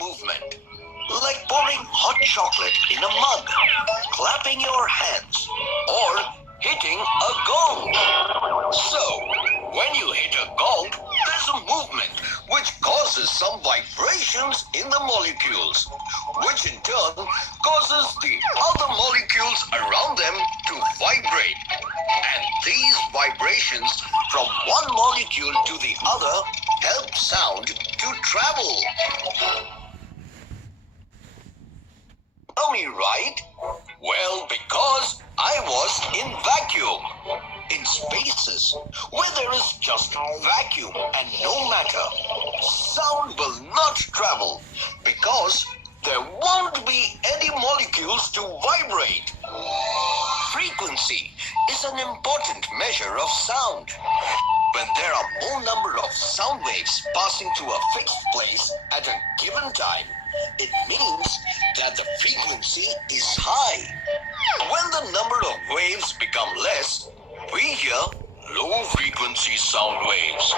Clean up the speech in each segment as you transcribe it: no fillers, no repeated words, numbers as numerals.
movement, like pouring hot chocolate in a mug, clapping your hands, or hitting a gong. So, when you hit a gong, there's a movement which causes some vibrations in the molecules, which in turn causes the other molecules around them to vibrate. And these vibrations from one molecule to the other help sound to travel. Tell me, right? Well, because I was in vacuum. In spaces where there is just vacuum and no matter, sound will not travel because there won't be any molecules to vibrate. Frequency is an important measure of sound. When there are more number of sound waves passing through a fixed place at a given time, it means that the frequency is high. When the number of waves become less, we hear low frequency sound waves.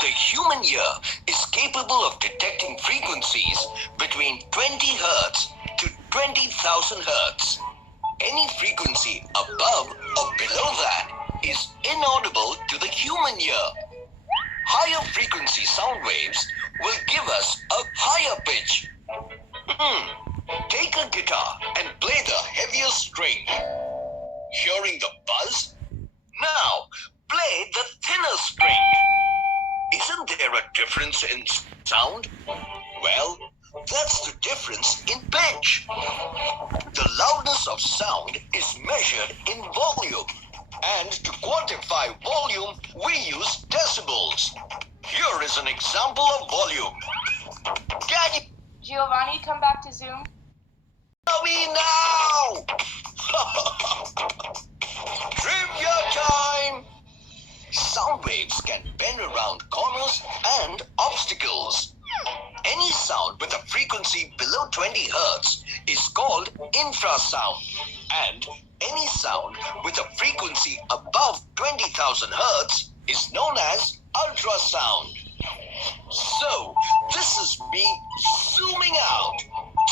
The human ear is capable of detecting frequencies between 20 Hz to 20,000 Hz. Any frequency above or below that is inaudible to the human ear. Higher frequency sound waves will give us a higher pitch. Take a guitar and play the heavier string. Hearing the buzz? Now, play the thinner string. Isn't there a difference in sound? Well, that's the difference in pitch. The loudness of sound is measured in volume. And to quantify volume, we use decibels. Here is an example of volume. Can you Giovanni, come back to Zoom. tell me now? Trivia time! Sound waves can bend around corners and obstacles. Any sound with a frequency below 20 Hz is called infrasound, and any sound with a frequency above 20,000 Hz is known as ultrasound. So, this is me zooming out.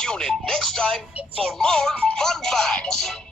Tune in next time for more